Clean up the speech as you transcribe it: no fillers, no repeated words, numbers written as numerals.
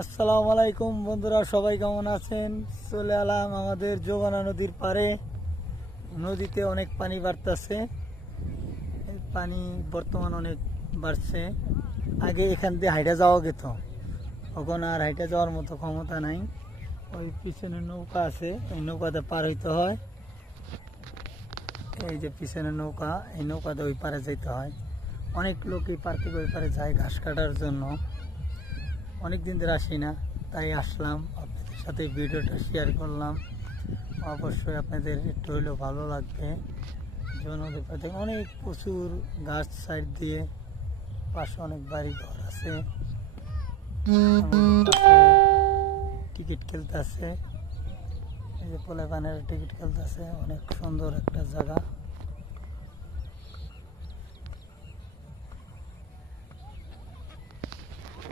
আসসালামু আলাইকুম বন্ধুরা, সবাই কেমন আছেন? চলে এলাম আমাদের যোগানা নদীর পাড়ে। নদীতে অনেক পানি বাড়তেছে। এই পানি বর্তমান অনেক বাড়ছে। আগে এখান দিয়ে হাইটা যাওয়া যেত, এখন আর হাইটা যাওয়ার মতো ক্ষমতা নাই। ওই পিছনে নৌকা আছে, ওই নৌকাতে পার হইতে হয়। এই যে পিছনে নৌকা, এই নৌকাতে ওই পারে যেতে হয়। অনেক লোক এই পার থেকে ওই পারে যায় ঘাস কাটার জন্য। অনেক দিন ধরে আসি না, তাই আসলাম, আপনাদের সাথে ভিডিওটা শেয়ার করলাম। অবশ্যই আপনাদের একটু হলেও ভালো লাগবে। নদীর পাড়ে অনেক প্রচুর গাছ সাইড দিয়ে, পাশে অনেক বাড়ি ঘর আছে। টিকিট খেলতে আছে, এই যে পোলাপানের টিকিট খেলতে আছে। অনেক সুন্দর একটা জায়গা।